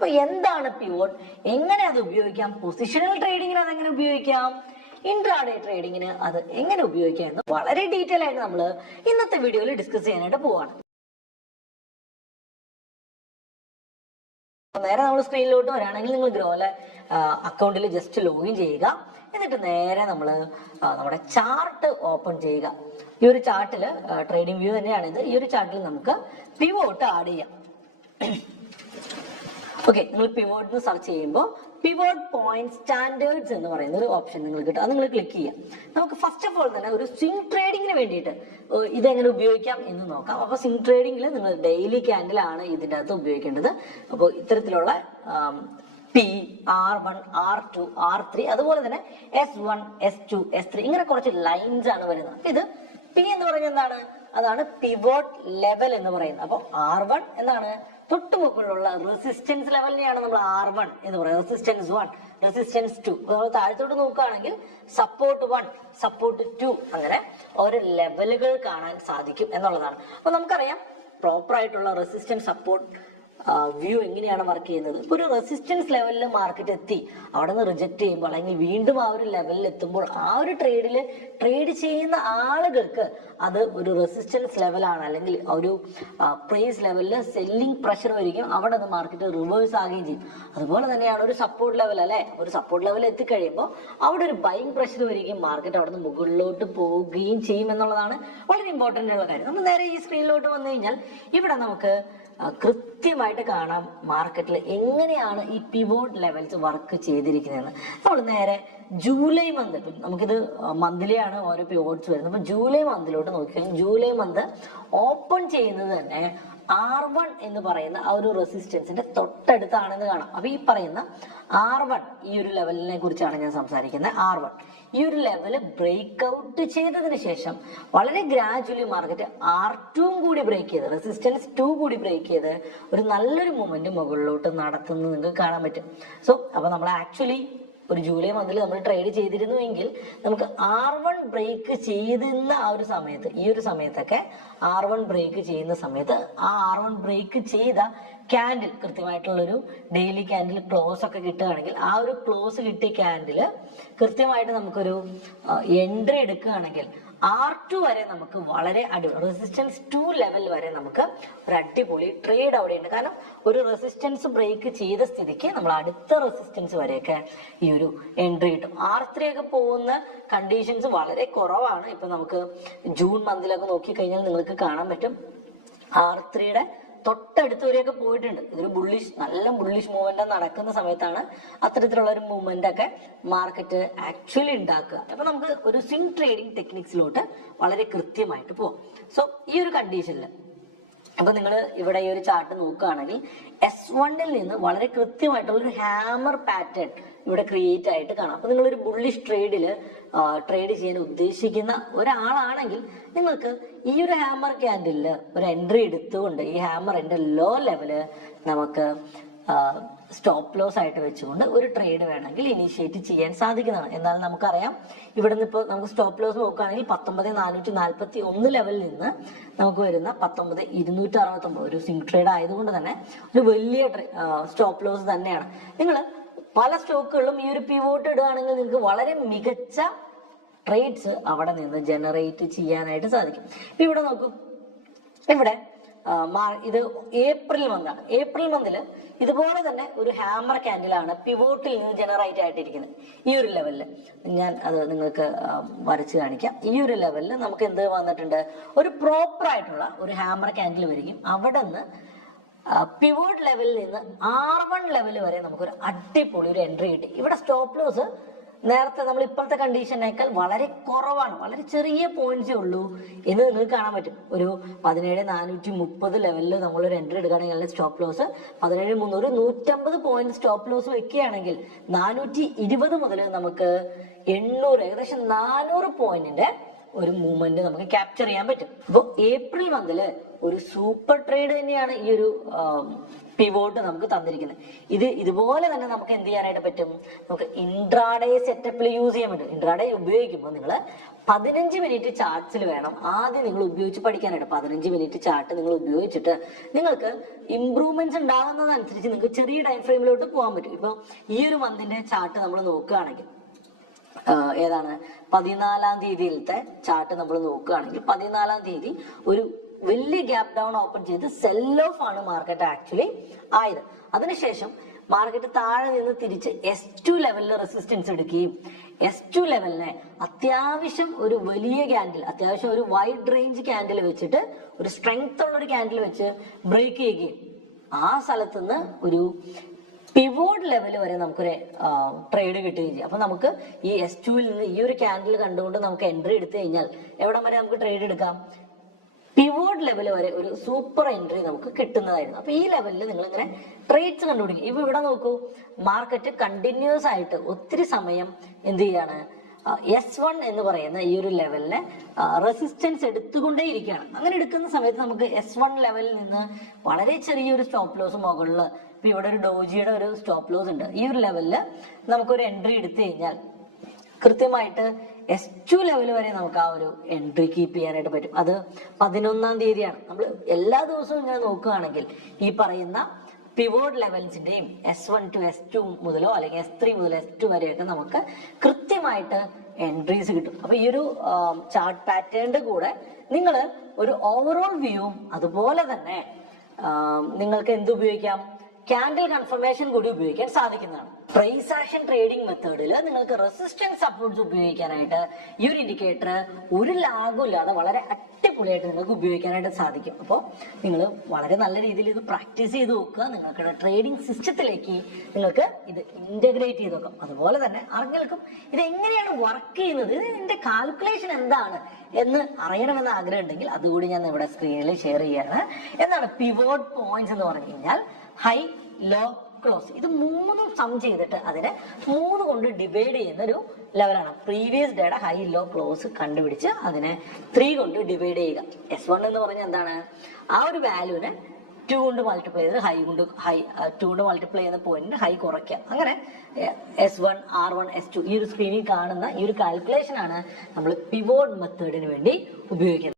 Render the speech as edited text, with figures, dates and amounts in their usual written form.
അപ്പൊ എന്താണ് പിവോട്ട്, എങ്ങനെ അത് ഉപയോഗിക്കാം, പൊസിഷണൽ ട്രേഡിങ്ങിന് അതെങ്ങനെ ഉപയോഗിക്കാം, ഇൻട്രാഡേ ട്രേഡിങ്ങിന് അത് എങ്ങനെ ഉപയോഗിക്കാം എന്ന് വളരെ ഡീറ്റെയിൽ ആയിട്ട് നമ്മൾ ഇന്നത്തെ വീഡിയോയിൽ ഡിസ്കസ് ചെയ്യാനായിട്ട് പോവാണ്. നേരെ നമ്മൾ സ്ക്രീനിലോട്ട് വരാണെങ്കിൽ നിങ്ങൾ ഗ്രോല അക്കൗണ്ടിൽ ജസ്റ്റ് ലോഗിൻ ചെയ്യുക. എന്നിട്ട് നേരെ നമ്മൾ നമ്മുടെ ചാർട്ട് ഓപ്പൺ ചെയ്യുക. ഈ ഒരു ചാർട്ടിൽ ട്രേഡിംഗ് വ്യൂ തന്നെയാണിത്. ഈ ഒരു ചാർട്ടിൽ നമുക്ക് പിവോട്ട് ആഡ് ചെയ്യാം. ഓക്കെ, നിങ്ങൾ പിവോട്ട് സെർച്ച് ചെയ്യുമ്പോൾ പിവോട്ട് പോയിന്റ് സ്റ്റാൻഡേർഡ്സ് എന്ന് പറയുന്ന ഒരു ഓപ്ഷൻ നിങ്ങൾ കിട്ടും. അത് നിങ്ങൾ ക്ലിക്ക് ചെയ്യാം. നമുക്ക് ഫസ്റ്റ് ഓഫ് ഓൾ തന്നെ ഒരു സ്വിംഗ് ട്രേഡിങ്ങിന് വേണ്ടിയിട്ട് ഇതെങ്ങനെ ഉപയോഗിക്കാം എന്ന് നോക്കാം. അപ്പോൾ സ്വിംഗ് ട്രേഡിങ്ങിൽ നിങ്ങൾ ഡെയിലി ക്യാൻഡിൽ ആണ് ഇതിൻ്റെ അകത്ത് ഉപയോഗിക്കേണ്ടത്. അപ്പോൾ ഇത്തരത്തിലുള്ള P, R1, R2, R3 അതുപോലെ തന്നെ S1, S2, S3 ഇങ്ങനെ കുറച്ച് ലൈൻസ് ആണ് വരുന്നത്. ഇത് P എന്ന് പറയുന്നത് എന്താണ്? അതാണ് പിവോട്ട് ലെവൽ എന്ന് പറയുന്നത്. അപ്പോൾ R1 എന്താണ്? തൊട്ടുമുകളിലുള്ള റെസിസ്റ്റൻസ് ലെവലിനെയാണ് നമ്മൾ R1 എന്ന് പറയുന്നത്. Resistance 1, resistance 2. നമ്മൾ താഴത്തോട്ട് നോക്കുകയാണെങ്കിൽ സപ്പോർട്ട് 1, സപ്പോർട്ട് 2 അങ്ങനെ ഓരോ ലെവലുകൾ കാണാൻ സാധിക്കും എന്നുള്ളതാണ്. അപ്പൊ നമുക്കറിയാം പ്രോപ്പർ ആയിട്ടുള്ള റെസിസ്റ്റൻസ് സപ്പോർട്ട് വ്യൂ എങ്ങനെയാണ് വർക്ക് ചെയ്യുന്നത്. ഇപ്പൊ ഒരു റെസിസ്റ്റൻസ് ലെവലിൽ മാർക്കറ്റ് എത്തി അവിടെ നിന്ന് റിജക്ട് ചെയ്യുമ്പോൾ അല്ലെങ്കിൽ വീണ്ടും ആ ഒരു ലെവലിൽ എത്തുമ്പോൾ ആ ഒരു ട്രേഡ് ചെയ്യുന്ന ആളുകൾക്ക് അത് ഒരു റെസിസ്റ്റൻസ് ലെവലാണ്, അല്ലെങ്കിൽ ഒരു പ്രൈസ് ലെവലിൽ സെല്ലിംഗ് പ്രഷർ വരികയും അവിടെ നിന്ന് മാർക്കറ്റ് റിവേഴ്സ് ആകുകയും ചെയ്യും. അതുപോലെ തന്നെയാണ് ഒരു സപ്പോർട്ട് ലെവൽ അല്ലെ. ഒരു സപ്പോർട്ട് ലെവൽ എത്തിക്കഴിയുമ്പോൾ അവിടെ ഒരു ബൈങ് പ്രഷർ വരികയും മാർക്കറ്റ് അവിടെ നിന്ന് മുകളിലോട്ട് പോവുകയും ചെയ്യും എന്നുള്ളതാണ് വളരെ ഇമ്പോർട്ടൻ്റ് ഉള്ള കാര്യം. നമ്മൾ നേരെ ഈ സ്ക്രീനിലോട്ട് വന്നു കഴിഞ്ഞാൽ ഇവിടെ നമുക്ക് കൃത്യമായിട്ട് കാണാം മാർക്കറ്റിൽ എങ്ങനെയാണ് ഈ പിവോട്ട് ലെവൽസ് വർക്ക് ചെയ്തിരിക്കുന്നതെന്ന്. നമ്മൾ നേരെ ജൂലൈ മന്ത്, നമുക്കിത് മന്ത്ലി ആണ് ഓരോ പിവോട്ട്സ് വരുന്നത്. അപ്പൊ ജൂലൈ മന്തിലോട്ട് നോക്കിക്കഴിഞ്ഞാൽ ജൂലൈ മന്ത് ഓപ്പൺ ചെയ്യുന്നത് തന്നെ R1 എന്ന് പറയുന്ന ആ ഒരു റെസിസ്റ്റൻസിന്റെ തൊട്ടടുത്താണെന്ന് കാണാം. അപ്പൊ ഈ പറയുന്ന R1 ഈ ഒരു ലെവലിനെ കുറിച്ചാണ് ഞാൻ സംസാരിക്കുന്നത്. R1 ഈ ഒരു ലെവല് ബ്രേക്ക് ഔട്ട് ചെയ്തതിന് ശേഷം വളരെ ഗ്രാജുവലി മാർക്കറ്റ് R2 കൂടി ബ്രേക്ക് ചെയ്ത്, റെസിസ്റ്റൻസ് 2 കൂടി ബ്രേക്ക് ചെയ്ത് ഒരു നല്ലൊരു മൂവ്മെന്റ് മുകളിലോട്ട് നടത്തുന്നത് നിങ്ങൾക്ക് കാണാൻ പറ്റും. സോ അപ്പൊ നമ്മൾ ആക്ച്വലി ഒരു ജൂലൈ മന്തിൽ നമ്മൾ ട്രേഡ് ചെയ്തിരുന്നുവെങ്കിൽ നമുക്ക് R1 ബ്രേക്ക് ചെയ്യുന്ന ആ ഒരു സമയത്ത്, ഈ ഒരു സമയത്തൊക്കെ R1 ബ്രേക്ക് ചെയ്യുന്ന സമയത്ത് ആ R1 ബ്രേക്ക് ചെയ്ത ക്യാൻഡിൽ കൃത്യമായിട്ടുള്ളൊരു ഡെയിലി ക്യാൻഡിൽ ക്ലോസ് ഒക്കെ കിട്ടുകയാണെങ്കിൽ ആ ഒരു ക്ലോസ് കിട്ടിയ ക്യാൻഡിൽ കൃത്യമായിട്ട് നമുക്കൊരു എൻട്രി എടുക്കുകയാണെങ്കിൽ R2 വരെ നമുക്ക് വളരെ അടിപൊളി, റെസിസ്റ്റൻസ് 2 ലെവൽ വരെ നമുക്ക് ഒരു അടിപൊളി ട്രേഡ് അവിടെയുണ്ട്. കാരണം ഒരു റെസിസ്റ്റൻസ് ബ്രേക്ക് ചെയ്ത സ്ഥിതിക്ക് നമ്മൾ അടുത്ത റെസിസ്റ്റൻസ് വരെയൊക്കെ ഈ ഒരു എൻട്രി കിട്ടും. R3 ഒക്കെ പോകുന്ന കണ്ടീഷൻസ് വളരെ കുറവാണ്. ഇപ്പൊ നമുക്ക് ജൂൺ മന്തിലൊക്കെ നോക്കിക്കഴിഞ്ഞാൽ നിങ്ങൾക്ക് കാണാൻ പറ്റും R3യുടെ തൊട്ടടുത്തവരെയൊക്കെ പോയിട്ടുണ്ട്. ഇതൊരു നല്ല ബുള്ളിഷ് മൂവ്മെന്റ് നടക്കുന്ന സമയത്താണ് അത്തരത്തിലുള്ള ഒരു മൂവ്മെന്റ് ഒക്കെ മാർക്കറ്റ് ആക്ച്വലി ഉണ്ടാക്കുക. അപ്പൊ നമുക്ക് ഒരു സ്വിംഗ് ട്രേഡിംഗ് ടെക്നിക്സിലോട്ട് വളരെ കൃത്യമായിട്ട് പോവാം. സോ ഈ ഒരു കണ്ടീഷനിൽ അപ്പൊ നിങ്ങൾ ഇവിടെ ഈ ഒരു ചാർട്ട് നോക്കുകയാണെങ്കിൽ S1ൽ നിന്ന് വളരെ കൃത്യമായിട്ടുള്ള ഒരു ഹാമർ പാറ്റേൺ ഇവിടെ ക്രിയേറ്റ് ആയിട്ട് കാണാം. അപ്പൊ നിങ്ങളൊരു ബുള്ളിഷ് ട്രേഡ് ചെയ്യാൻ ഉദ്ദേശിക്കുന്ന ഒരാളാണെങ്കിൽ നിങ്ങൾക്ക് ഈ ഒരു ഹാമർ ക്യാൻഡിലില് ഒരു എൻട്രി എടുത്തുകൊണ്ട് ഈ ഹാമറിന്റെ ലോ ലെവല് നമുക്ക് സ്റ്റോപ്പ് ലോസ് ആയിട്ട് വെച്ചുകൊണ്ട് ഒരു ട്രേഡ് വേണമെങ്കിൽ ഇനീഷ്യേറ്റ് ചെയ്യാൻ സാധിക്കുന്നതാണ്. എന്നാൽ നമുക്കറിയാം ഇവിടെ നിന്ന് ഇപ്പോൾ നമുക്ക് സ്റ്റോപ്പ് ലോസ് നോക്കുകയാണെങ്കിൽ 19,441 ലെവലിൽ നിന്ന് നമുക്ക് വരുന്ന 19,269 ഒരു സ്വിംഗ് ട്രേഡ് ആയതുകൊണ്ട് തന്നെ ഒരു വലിയ സ്റ്റോപ്പ് ലോസ് തന്നെയാണ്. നിങ്ങൾ പല സ്റ്റോക്കുകളിലും ഈ ഒരു പിവോട്ട് ഇടുകയാണെങ്കിൽ നിങ്ങൾക്ക് വളരെ മികച്ച ട്രേഡ്സ് അവിടെ നിന്ന് ജനറേറ്റ് ചെയ്യാനായിട്ട് സാധിക്കും. ഇപ്പൊ ഇവിടെ നോക്കൂ, ഇവിടെ ഇത് ഏപ്രിൽ മന്താണ്. ഏപ്രിൽ മന്തില് ഇതുപോലെ തന്നെ ഒരു ഹാമർ ക്യാൻഡിലാണ് പിവോട്ടിൽ നിന്ന് ജനറേറ്റ് ആയിട്ടിരിക്കുന്നത്. ഈ ഒരു ലെവലിൽ ഞാൻ അത് നിങ്ങൾക്ക് വരച്ച് കാണിക്കാം. ഈ ഒരു ലെവലിൽ നമുക്ക് എന്ത് വന്നിട്ടുണ്ട്, ഒരു പ്രോപ്പർ ആയിട്ടുള്ള ഒരു ഹാമർ ക്യാൻഡിൽ വരികയും അവിടെ നിന്ന് പിവോട്ട് ലെവലിൽ നിന്ന് R1 ലെവൽ വരെ നമുക്കൊരു അടിപൊളി ഒരു എൻട്രി കിട്ടി. ഇവിടെ സ്റ്റോപ്പ് ലോസ് നേരത്തെ നമ്മൾ ഇപ്പോഴത്തെ കണ്ടീഷനേക്കാൾ വളരെ കുറവാണ്, വളരെ ചെറിയ പോയിന്റ്സേ ഉള്ളൂ എന്ന് നിങ്ങൾക്ക് കാണാൻ പറ്റും. ഒരു 17,430 ലെവലിൽ നമ്മളൊരു എൻട്രി എടുക്കുകയാണെങ്കിൽ stop loss 17,300, 150 point stop loss വെക്കുകയാണെങ്കിൽ 420 മുതൽ നമുക്ക് 800, ഏകദേശം 400 പോയിന്റിന്റെ ഒരു മൂവ്മെന്റ് നമുക്ക് ക്യാപ്ചർ ചെയ്യാൻ പറ്റും. അപ്പോൾ ഏപ്രിൽ മന്തില് ഒരു സൂപ്പർ ട്രേഡ് തന്നെയാണ് ഈ ഒരു പിവോട്ട് നമുക്ക് തന്നിരിക്കുന്നത്. ഇതുപോലെ തന്നെ നമുക്ക് എന്ത് ചെയ്യാനായിട്ട് പറ്റും, നമുക്ക് ഇൻട്രാഡേ സെറ്റപ്പിൽ യൂസ് ചെയ്യാൻ പറ്റും. ഇൻട്രാഡേ ഉപയോഗിക്കുമ്പോൾ നിങ്ങൾ 15 മിനിറ്റ് ചാർട്ട്സിൽ വേണം ആദ്യം നിങ്ങൾ ഉപയോഗിച്ച് പഠിക്കാനായിട്ട്. 15 മിനിറ്റ് ചാർട്ട് നിങ്ങൾ ഉപയോഗിച്ചിട്ട് നിങ്ങൾക്ക് ഇംപ്രൂവ്മെന്റ്സ് ഉണ്ടാകുന്നതനുസരിച്ച് നിങ്ങൾക്ക് ചെറിയ ടൈം ഫ്രെയിമിലോട്ട് പോകാൻ പറ്റും. ഇപ്പൊ ഈ ഒരു മന്തിന്റെ ചാർട്ട് നമ്മൾ നോക്കുകയാണെങ്കിൽ ഏതാണ് 14-ാം തീയതിയിലത്തെ ചാർട്ട് നമ്മൾ നോക്കുകയാണെങ്കിൽ 14-ാം തീയതി ഒരു വലിയ ഗ്യാപ് ഡൗൺ ഓപ്പൺ ചെയ്ത് സെൽ ഓഫ് ആണ് മാർക്കറ്റ് ആക്ച്വലി ആയത്. അതിനുശേഷം മാർക്കറ്റ് താഴെ നിന്ന് തിരിച്ച് S2 ലെവലിൽ റെസിസ്റ്റൻസ് എടുക്കുകയും S2 ലെവലിനെ അത്യാവശ്യം ഒരു വലിയ ക്യാൻഡിൽ, അത്യാവശ്യം ഒരു വൈഡ് റേഞ്ച് ക്യാൻഡിൽ വെച്ചിട്ട് ഒരു സ്ട്രെങ്ത് ഉള്ള ഒരു ക്യാൻഡിൽ വെച്ച് ബ്രേക്ക് ചെയ്യുകയും ആ സ്ഥലത്തുനിന്ന് ഒരു പിവോട്ട് ലെവൽ വരെ നമുക്കൊരു ട്രേഡ് കിട്ടുകയും ചെയ്യും. അപ്പൊ നമുക്ക് ഈ S2-ൽ നിന്ന് ഈ ഒരു ക്യാൻഡിൽ കണ്ടുകൊണ്ട് നമുക്ക് എൻട്രി എടുത്തു കഴിഞ്ഞാൽ എവിടം വരെ നമുക്ക് ട്രേഡ് എടുക്കാം, പിവോട്ട് ലെവൽ വരെ ഒരു സൂപ്പർ എൻട്രി നമുക്ക് കിട്ടുന്നതായിരുന്നു. അപ്പൊ ഈ ലെവലിൽ നിങ്ങൾ ഇങ്ങനെ ട്രേഡ്സ് കണ്ടുപിടിക്കും. ഇപ്പൊ ഇവിടെ നോക്കൂ, മാർക്കറ്റ് കണ്ടിന്യൂസ് ആയിട്ട് ഒത്തിരി സമയം എന്ത് ചെയ്യാണ്, S1 എന്ന് പറയുന്ന ഈ ഒരു ലെവലിനെ റെസിസ്റ്റൻസ് എടുത്തുകൊണ്ടേ ഇരിക്കുകയാണ്. അങ്ങനെ എടുക്കുന്ന സമയത്ത് നമുക്ക് S1 ലെവലിൽ നിന്ന് വളരെ ചെറിയൊരു സ്റ്റോപ്പ് ലോസ് മുകളിൽ, ഇപ്പൊ ഇവിടെ ഒരു ഡോജിയുടെ ഒരു സ്റ്റോപ്പ് ലോസ് ഉണ്ട്, ഈ ഒരു ലെവലിൽ നമുക്കൊരു എൻട്രി എടുത്തു കഴിഞ്ഞാൽ കൃത്യമായിട്ട് S2 ലെവൽ വരെ നമുക്ക് ആ ഒരു എൻട്രി കീപ്പ് ചെയ്യാനായിട്ട് പറ്റും. അത് 11-ാം തീയതിയാണ്. നമ്മൾ എല്ലാ ദിവസവും ഇങ്ങനെ നോക്കുകയാണെങ്കിൽ ഈ പറയുന്ന പിവോട്ട് ലെവൽസിന്റെയും S1 to S2 മുതലോ അല്ലെങ്കിൽ S3 മുതൽ S2 വരെയൊക്കെ നമുക്ക് കൃത്യമായിട്ട് എൻട്രീസ് കിട്ടും. അപ്പൊ ഈ ഒരു ചാർട്ട് പാറ്റേണിന്റെ കൂടെ നിങ്ങൾ ഒരു ഓവറോൾ വ്യൂവും അതുപോലെ തന്നെ നിങ്ങൾക്ക് എന്ത് ഉപയോഗിക്കാം, ക്യാൻഡിൽ കൺഫർമേഷൻ കൂടി ഉപയോഗിക്കാൻ സാധിക്കുന്നതാണ്. പ്രൈസ് ആക്ഷൻ ട്രേഡിംഗ് മെത്തേഡിൽ നിങ്ങൾക്ക് റെസിസ്റ്റൻസ് സപ്പോർട്ട്സ് ഉപയോഗിക്കാനായിട്ട് ഈ ഒരു ഇൻഡിക്കേറ്റർ ഒരു ലാഗും ഇല്ലാതെ വളരെ അടിപൊളിയായിട്ട് നിങ്ങൾക്ക് ഉപയോഗിക്കാനായിട്ട് സാധിക്കും. അപ്പോൾ നിങ്ങൾ വളരെ നല്ല രീതിയിൽ ഇത് പ്രാക്ടീസ് ചെയ്ത് നോക്കുക. നിങ്ങൾക്ക് ട്രേഡിംഗ് സിസ്റ്റത്തിലേക്ക് നിങ്ങൾക്ക് ഇത് ഇന്റഗ്രേറ്റ് ചെയ്ത് നോക്കാം. അതുപോലെ തന്നെ അറിഞ്ഞാൽക്കും ഇത് എങ്ങനെയാണ് വർക്ക് ചെയ്യുന്നത്, ഇതിന്റെ കാൽക്കുലേഷൻ എന്താണ് എന്ന് അറിയണമെന്ന് ആഗ്രഹം ഉണ്ടെങ്കിൽ അതുകൂടി ഞാൻ ഇവിടെ സ്ക്രീനിൽ ഷെയർ ചെയ്യാണ്. എന്താണ് പിവോട്ട് പോയിന്റ്സ് എന്ന് പറഞ്ഞു കഴിഞ്ഞാൽ ഹൈ, ലോ, ക്ലോസ്, ഇത് 3 സം ചെയ്തിട്ട് അതിനെ 3 കൊണ്ട് ഡിവൈഡ് ചെയ്യുന്ന ഒരു ലെവലാണ്. പ്രീവിയസ് ഡേയുടെ ഹൈ, ലോ, ക്ലോസ് കണ്ടുപിടിച്ച് അതിനെ 3 കൊണ്ട് ഡിവൈഡ് ചെയ്യുക. S1 എന്ന് പറഞ്ഞാൽ എന്താണ്, ആ ഒരു വാല്യൂവിനെ 2 കൊണ്ട് മൾട്ടിപ്ലൈ ചെയ്ത് 2 കൊണ്ട് മൾട്ടിപ്ലൈ ചെയ്യുന്ന പോയിന്റ് ഹൈ കുറയ്ക്കുക. അങ്ങനെ S1, R1, S2 ഈ ഒരു സ്ക്രീനിൽ കാണുന്ന ഈ ഒരു കാൽക്കുലേഷൻ ആണ് നമ്മൾ പിവോട്ട് മെത്തേഡിന് വേണ്ടി ഉപയോഗിക്കുന്നത്.